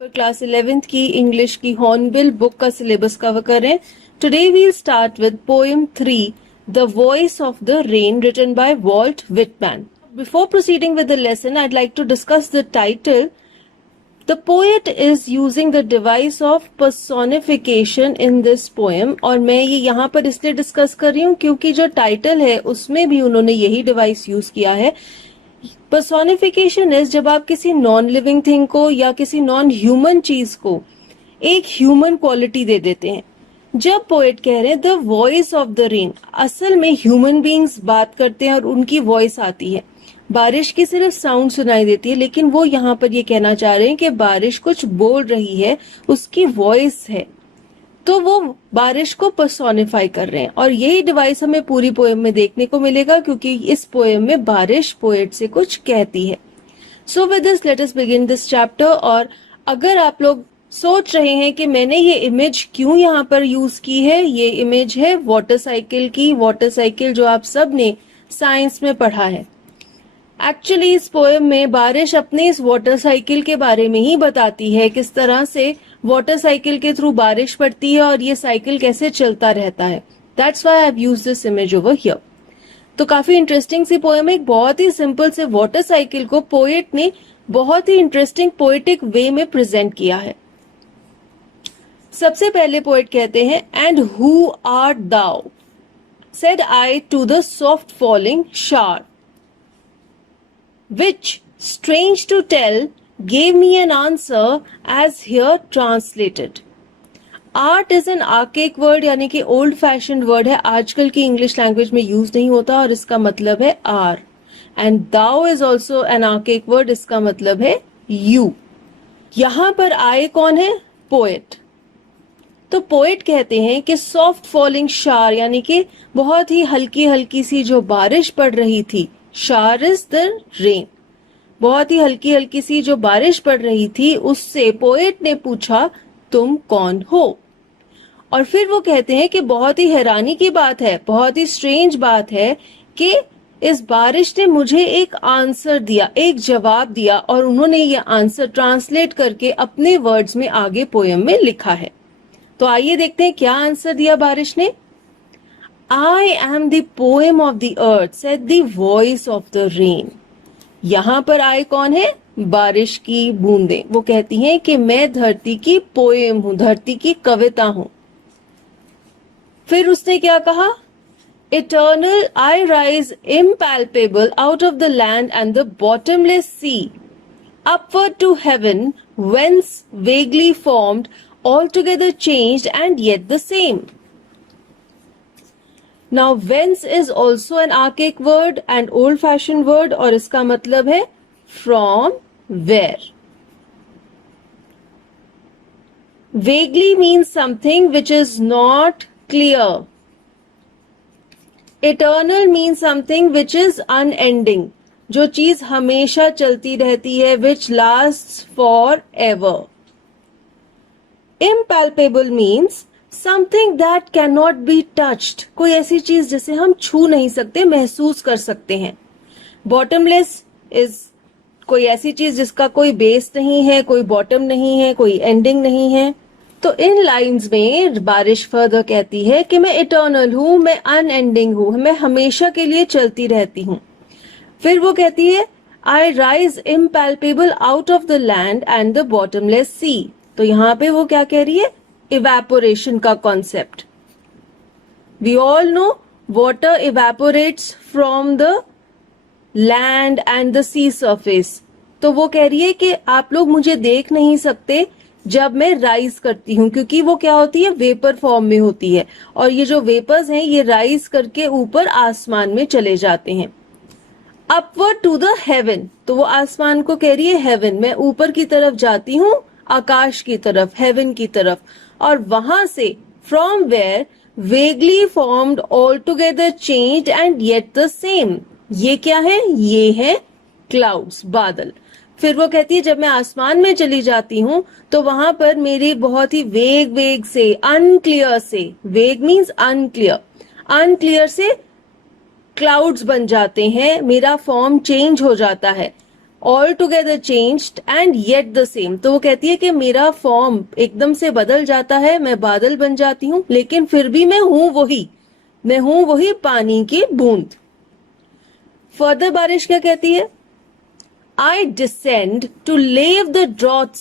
पर class 11th की English की हॉर्नबिल बुक का सिलेबस कवर करें. Today we'll start with poem 3 the voice of the rain written by Walt Whitman. Before proceeding with the lesson, I'd like to discuss the title. The poet is using the device of personification in this poem. और मैं ये यहाँ पर इसलिए discuss कर रही हूँ क्योंकि जो टाइटल है उसमें भी उन्होंने यही डिवाइस यूज किया है. पर्सोनिफिकेशन इज जब आप किसी नॉन लिविंग थिंग को या किसी नॉन ह्यूमन चीज को एक ह्यूमन क्वालिटी दे देते हैं. जब पोएट कह रहे हैं the voice of the rain, असल में ह्यूमन बीइंग्स बात करते हैं और उनकी वॉइस आती है. बारिश की सिर्फ साउंड सुनाई देती है, लेकिन वो यहाँ पर ये कहना चाह रहे हैं कि बारिश कुछ बोल रही है, उसकी वॉइस है. तो वो बारिश को पर्सोनिफाई कर रहे हैं और यही डिवाइस हमें पूरी पोएम में देखने को मिलेगा क्योंकि इस पोएम में बारिश पोएट से कुछ कहती है. So with this let us begin this chapter. और अगर आप लोग सोच रहे हैं कि मैंने ये इमेज क्यों यहाँ पर यूज की है, ये इमेज है वाटर साइकिल की. वाटर साइकिल जो आप सब ने साइंस में पढ़ा है. एक्चुअली इस पोएम में बारिश अपने इस वाटर साइकिल के बारे में ही बताती है, किस तरह से वाटर साइकिल के थ्रू बारिश पड़ती है और ये साइकिल कैसे चलता रहता है. That's why I have used this image over here. तो काफी इंटरेस्टिंग सी पोएम है. एक बहुत ही सिंपल से वाटर साइकिल को पोएट ने बहुत ही इंटरेस्टिंग पोएटिक वे में प्रेजेंट किया है. सबसे पहले पोएट कहते हैं, and who art thou said I to the soft falling shower, which, strange to tell, gave me an answer as here translated. Art is an archaic word, यानी कि old fashioned word है, आजकल की English language में use नहीं होता और इसका मतलब है are. And thou is also an archaic word, इसका मतलब है यू. यहां पर आए कौन है? पोएट. तो पोएट कहते हैं कि सॉफ्ट फॉलिंग शार, यानी कि बहुत ही हल्की हल्की सी जो बारिश पड़ रही थी, शार इज द रेन, बहुत ही हल्की हल्की सी जो बारिश पड़ रही थी, उससे पोएट ने पूछा तुम कौन हो. और फिर वो कहते हैं कि बहुत ही हैरानी की बात है, बहुत ही स्ट्रेंज बात है कि इस बारिश ने मुझे एक आंसर दिया, एक जवाब दिया, और उन्होंने ये आंसर ट्रांसलेट करके अपने वर्ड्स में आगे पोएम में लिखा है. तो आइए देखते हैं क्या आंसर दिया बारिश ने. I am the poem of the earth, said the voice of the rain. यहाँ पर आए कौन है? बारिश की बूंदें. वो कहती हैं कि मैं धरती की पोएम हूं, धरती की कविता हूं. फिर उसने क्या कहा? Eternal I rise impalpable out of the land and the bottomless sea, upward to heaven, whence vaguely formed, altogether changed and yet the same. Now whence is also an archaic word and old fashioned word, और इसका मतलब है from where. Vaguely means something which is not clear. Eternal means something which is unending, जो चीज हमेशा चलती रहती है, which lasts forever. Impalpable means something that can not be touched, कोई ऐसी चीज जिसे हम छू नहीं सकते, महसूस कर सकते हैं. बॉटमलेस इज कोई ऐसी चीज जिसका कोई बेस नहीं है, कोई बॉटम नहीं है, कोई एंडिंग नहीं है. तो इन लाइंस में बारिश फर्दर कहती है कि मैं इटर्नल हूं, मैं अनएंडिंग हूं, मैं हमेशा के लिए चलती रहती हूं. फिर वो कहती है I rise impalpable out of the land and the bottomless sea. तो यहाँ पे वो क्या कह रही है? इवेपोरेशन का concept. We all know water evaporates from the land and the sea surface. तो वो कह रही है कि आप लोग मुझे देख नहीं सकते जब मैं राइज करती हूँ, क्योंकि वो क्या होती है? वेपर फॉर्म में होती है, और ये जो वेपर्स हैं ये राइज करके ऊपर आसमान में चले जाते हैं. अपवर्ड टू द हेवन, तो वो आसमान को कह रही है हेवन, मैं ऊपर की तरफ जाती हूँ, आकाश की तरफ, हेवन की तरफ. और वहां से from where vaguely formed all together changed and yet the same. ये क्या है? ये है क्लाउड्स, बादल. फिर वो कहती है जब मैं आसमान में चली जाती हूँ तो वहां पर मेरी बहुत ही वेग से, अनक्लियर से, वेग मीन्स अनक्लियर, अनक्लियर से क्लाउड्स बन जाते हैं, मेरा फॉर्म चेंज हो जाता है. All together changed and yet the same. तो वो कहती है कि मेरा फॉर्म एकदम से बदल जाता है, मैं बादल बन जाती हूँ, लेकिन फिर भी मैं हूं वही पानी की बूंद। फर्दर बारिश क्या कहती है? I descend to lave the dross,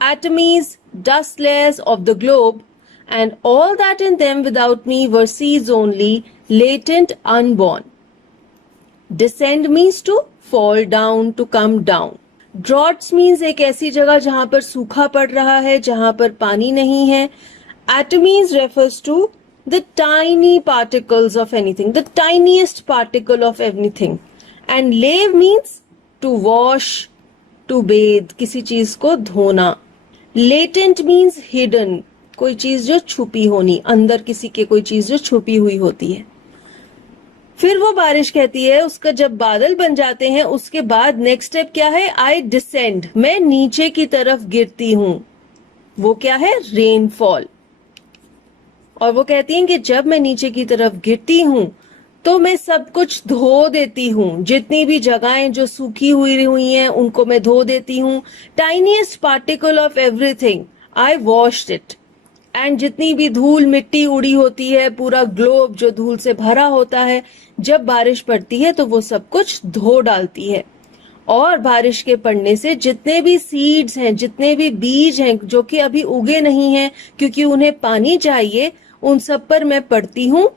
atomies, dust layers of the globe, and all that in them without me were seeds only, latent, unborn. Descend means to fall down, to come down. Droughts means एक ऐसी जगह जहां पर सूखा पड़ रहा है, जहां पर पानी नहीं है. Atomies refers to the tiny particles of anything, the tiniest particle of anything. And lave means to wash, to bathe, किसी चीज को धोना. Latent means hidden, कोई चीज जो छुपी होनी, अंदर किसी के कोई चीज जो छुपी हुई होती है. फिर वो बारिश कहती है, उसका जब बादल बन जाते हैं उसके बाद नेक्स्ट स्टेप क्या है? आई डिसेंड, मैं नीचे की तरफ गिरती हूं. वो क्या है? रेनफॉल. और वो कहती हैं कि जब मैं नीचे की तरफ गिरती हूं तो मैं सब कुछ धो देती हूँ. जितनी भी जगहें जो सूखी हुई हैं उनको मैं धो देती हूँ. Tiniest particle of everything, I washed it. And जितनी भी धूल मिट्टी उड़ी होती है, पूरा ग्लोब जो धूल से भरा होता है, जब बारिश पड़ती है तो वो सब कुछ धो डालती है. और बारिश के पड़ने से जितने भी सीड्स हैं, जितने भी बीज हैं जो कि अभी उगे नहीं हैं क्योंकि उन्हें पानी चाहिए, उन सब पर मैं पड़ती हूँ.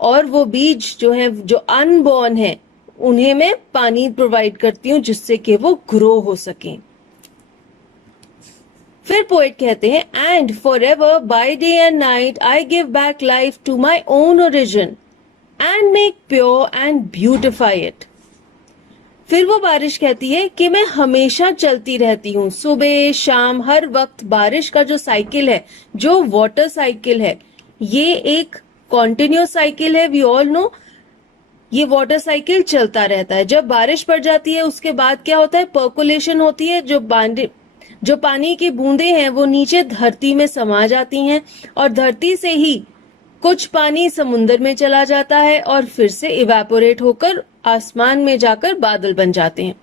और वो बीज जो हैं, जो अनबॉर्न हैं, उन्हें मैं पानी प्रोवाइड करती हूँ जिससे कि वो ग्रो हो सकें. फिर पोएट कहते हैं, and for ever by day and night I give back life to my own origin and make pure and beautify it. फिर वो बारिश कहती है कि मैं हमेशा चलती रहती हूँ, सुबह शाम हर वक्त. बारिश का जो साइकिल है, जो वाटर साइकिल है, ये एक कॉन्टिन्यूस साइकिल है. वी ऑल नो ये वाटर साइकिल चलता रहता है. जब बारिश पड़ जाती है उसके बाद क्या होता है? पर्कुलेशन होती है. जो पानी की बूंदें हैं वो नीचे धरती में समा जाती हैं और धरती से ही कुछ पानी समुद्र में चला जाता है और फिर से इवेपोरेट होकर आसमान में जाकर बादल बन जाते हैं.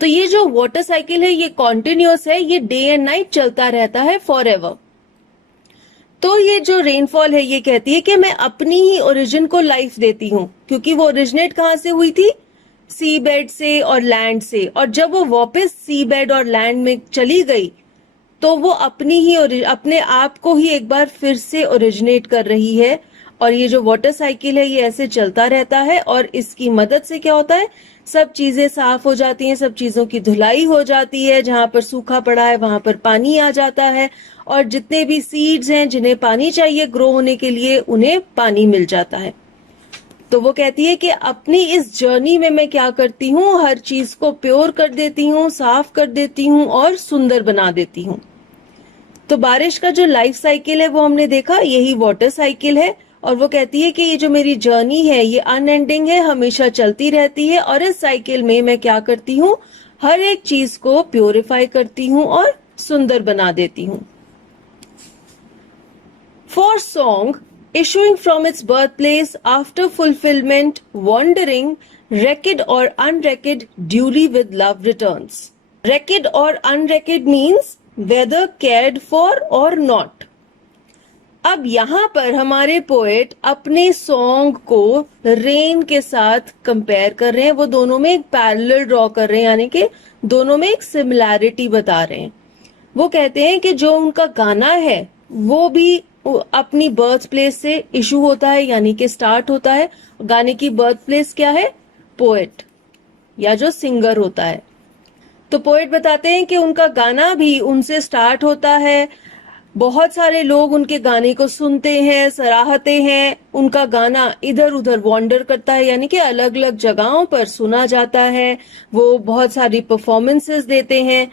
तो ये जो वाटर साइकिल है ये कॉन्टिन्यूस है, ये डे एंड नाइट चलता रहता है फॉर एवर. तो ये जो रेनफॉल है ये कहती है कि मैं अपनी ही ओरिजिन को लाइफ देती हूँ, क्योंकि वो ओरिजिनेट कहाँ से हुई थी? सी बेड से और लैंड से. और जब वो वापस सी बेड और लैंड में चली गई तो वो अपने आप को ही एक बार फिर से ओरिजिनेट कर रही है. और ये जो वाटर साइकिल है ये ऐसे चलता रहता है और इसकी मदद से क्या होता है? सब चीजें साफ हो जाती हैं, सब चीजों की धुलाई हो जाती है. जहां पर सूखा पड़ा है वहां पर पानी आ जाता है और जितने भी सीड्स हैं जिन्हें पानी चाहिए ग्रो होने के लिए, उन्हें पानी मिल जाता है. तो वो कहती है कि अपनी इस जर्नी में मैं क्या करती हूँ? हर चीज को प्योर कर देती हूँ, साफ कर देती हूँ और सुंदर बना देती हूँ. तो बारिश का जो लाइफ साइकिल है वो हमने देखा, यही वाटर साइकिल है. और वो कहती है कि ये जो मेरी जर्नी है ये अनएंडिंग है, हमेशा चलती रहती है. और इस साइकिल में मैं क्या करती हूँ? हर एक चीज को प्योरीफाई करती हूँ और सुंदर बना देती हूँ. For song, issuing from its birthplace after fulfillment, wandering, wrecked or unwrecked, duly with love returns. Wrecked or unwrecked means whether cared for or not. अब यहाँ पर हमारे पोएट अपने सॉन्ग को रेन के साथ कंपेयर कर रहे हैं. वो दोनों में एक पैरेलल ड्रॉ कर रहे हैं, यानी कि दोनों में एक सिमिलैरिटी बता रहे हैं. वो कहते हैं कि जो उनका गाना है वो भी अपनी बर्थ प्लेस से इशू होता है, यानी कि स्टार्ट होता है. गाने की बर्थ प्लेस क्या है? पोएट या जो सिंगर होता है. तो पोएट बताते हैं कि उनका गाना भी उनसे स्टार्ट होता है. बहुत सारे लोग उनके गाने को सुनते हैं, सराहते हैं. उनका गाना इधर उधर वॉन्डर करता है, यानी कि अलग अलग जगहों पर सुना जाता है. वो बहुत सारी परफॉर्मेंसेस देते हैं.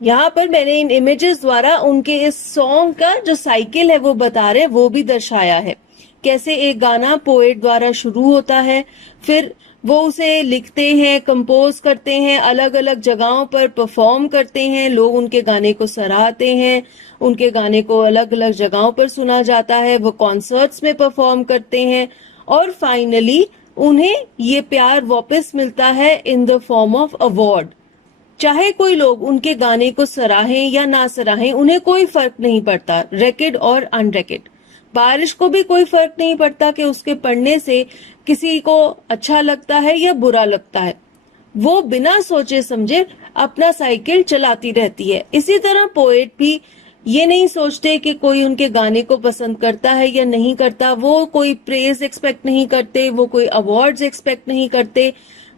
यहाँ पर मैंने इन इमेजेस द्वारा उनके इस सॉन्ग का जो साइकिल है वो बता रहे, वो भी दर्शाया है. कैसे एक गाना पोएट द्वारा शुरू होता है, फिर वो उसे लिखते हैं, कंपोज करते हैं, अलग अलग जगहों पर परफॉर्म करते हैं. लोग उनके गाने को सराहते हैं, उनके गाने को अलग अलग जगहों पर सुना जाता है. वो कॉन्सर्ट्स में परफॉर्म करते हैं और फाइनली उन्हें ये प्यार वापस मिलता है in the form of award. चाहे कोई लोग उनके गाने को सराहें या ना सराहें, उन्हें कोई फर्क नहीं पड़ता, रेकेड और अनरेकेड। बारिश को भी कोई फर्क नहीं पड़ता कि उसके पड़ने से किसी को अच्छा लगता है या बुरा लगता है, वो बिना सोचे समझे अपना साइकिल चलाती रहती है। इसी तरह पोएट भी ये नहीं सोचते कि कोई उनके गाने को पसंद करता है या नहीं करता, वो कोई प्रेज एक्सपेक्ट नहीं करते, वो कोई अवार्ड्स एक्सपेक्ट नहीं करते,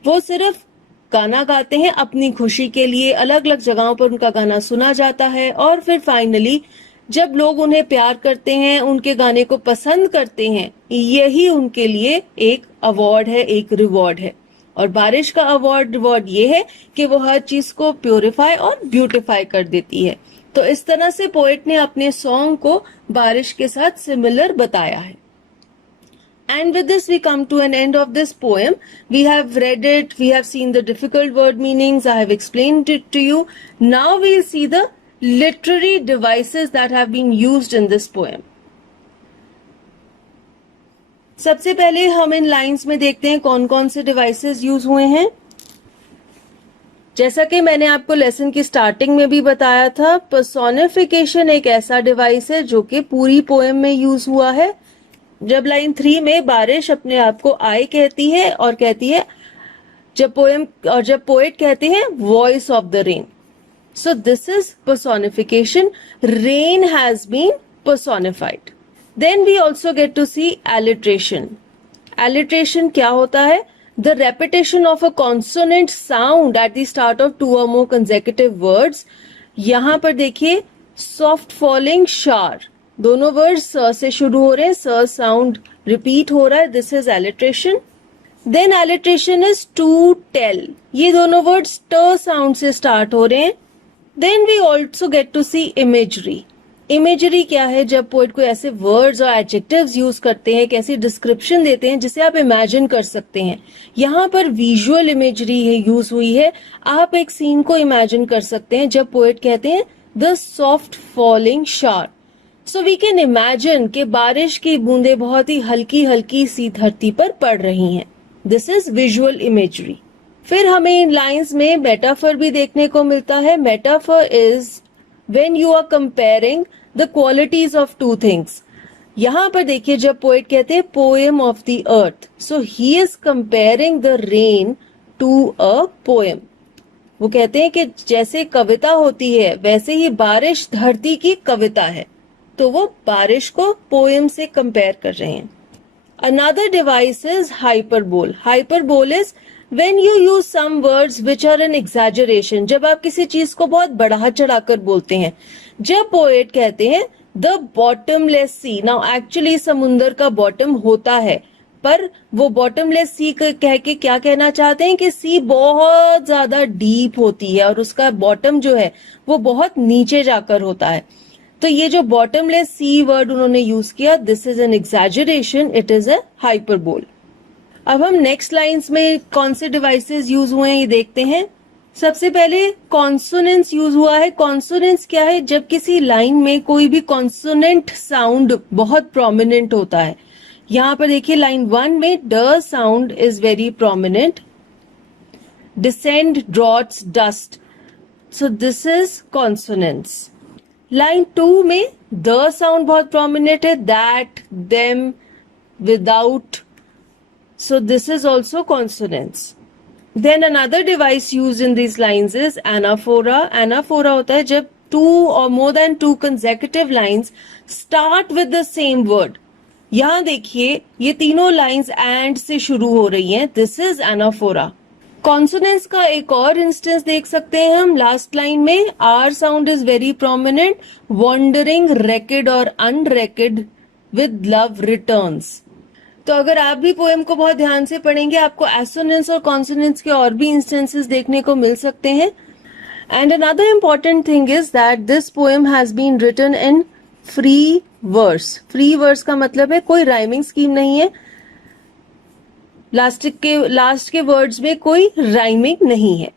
वो सिर्फ गाना गाते हैं अपनी खुशी के लिए। अलग अलग जगहों पर उनका गाना सुना जाता है और फिर फाइनली जब लोग उन्हें प्यार करते हैं, उनके गाने को पसंद करते हैं, यही उनके लिए एक अवार्ड है, एक रिवॉर्ड है। और बारिश का अवार्ड रिवॉर्ड ये है कि वो हर चीज को प्योरीफाई और ब्यूटिफाई कर देती है। तो इस तरह से पोएट ने अपने सॉन्ग को बारिश के साथ सिमिलर बताया है। And with this we come to an end of this poem. We have read it, we have seen the difficult word meanings, I have explained it to you. Now we'll see the literary devices that have been used in this poem. सबसे पहले हम इन lines में देखते हैं कौन कौन से devices use हुए हैं। जैसा कि मैंने आपको लेसन की स्टार्टिंग में भी बताया था, पर्सोनिफिकेशन एक ऐसा डिवाइस है जो कि पूरी पोएम में यूज हुआ है। जब लाइन 3 में बारिश अपने आप को आई कहती है और कहती है, जब पोएट कहते हैं voice of the rain, so this is personification, rain has been personified. Then we also get to see alliteration. Alliteration क्या होता है? The repetition of a consonant sound at the start of 2 or more consecutive words. यहां पर देखिए soft falling shower, दोनों words स से शुरू हो रहे हैं, स साउंड रिपीट हो रहा है, this is alliteration. Then alliteration is to tell, ये दोनों वर्ड्स ट साउंड से स्टार्ट हो रहे हैं। Then we also get to see imagery. Imagery क्या है? जब पोएट कोई ऐसे वर्ड्स और एडजेक्टिव्स यूज करते हैं, कैसी डिस्क्रिप्शन देते हैं जिसे आप इमेजिन कर सकते हैं। यहाँ पर विजुअल इमेजरी है यूज हुई है। आप एक सीन को इमेजिन कर सकते हैं जब पोएट कहते हैं the soft falling shower, so we can imagine कि बारिश की बूंदें बहुत ही हल्की हल्की सी धरती पर पड़ रही हैं। This is visual imagery. फिर हमें इन लाइंस में मेटाफर भी देखने को मिलता है। Metaphor is when you are comparing the qualities of two things. यहां पर देखिए जब पोएट कहते हैं poem of the earth, so he is comparing the rain to a poem. वो कहते हैं कि जैसे कविता होती है वैसे ही बारिश धरती की कविता है, तो वो बारिश को पोएम से कंपेयर कर रहे हैं। Another device is hyperbole. Hyperbole is when you use some words which are an exaggeration, जब आप किसी चीज को बहुत बढ़ा चढ़ाकर बोलते हैं। जब पोएट कहते हैं the bottomless sea, now actually समुंदर का बॉटम होता है, पर वो bottomless sea कह के क्या कहना चाहते हैं कि सी बहुत ज्यादा डीप होती है और उसका बॉटम जो है वो बहुत नीचे जाकर होता है। तो ये जो bottomless sea वर्ड उन्होंने यूज किया, this is an exaggeration, it is a hyperbole. अब हम नेक्स्ट लाइंस में कौन से डिवाइसेस यूज हुए हैं ये देखते हैं। सबसे पहले कॉन्सोनेंट्स यूज हुआ है। कॉन्सोनेंट्स क्या है? जब किसी लाइन में कोई भी कॉन्सोनेंट साउंड बहुत प्रोमिनेंट होता है। यहां पर देखिए लाइन 1 में ड sound is very prominent, descend, droughts, dust, so this is consonants. Line 2 में द साउंड बहुत प्रोमिनेंट है, that, them, without, so this is also consonants. Then another device used in these lines is anaphora. Anaphora होता है जब 2 or more than 2 consecutive lines start with the same word. यहाँ देखिए ये तीनों lines and से शुरू हो रही हैं, this is anaphora. Consonants का एक और इंस्टेंस देख सकते हैं हम लास्ट लाइन में। R sound is very prominent, wandering, wrecked और unwrecked with love returns. तो अगर आप भी पोएम को बहुत ध्यान से पढ़ेंगे आपको एसोनेंस और कॉन्सोनेंट्स के और भी इंस्टेंसेस देखने को मिल सकते हैं। And another important thing is that this poem has been written in free verse. Free verse का मतलब है कोई राइमिंग स्कीम नहीं है, लास्ट के वर्ड्स में कोई राइमिंग नहीं है।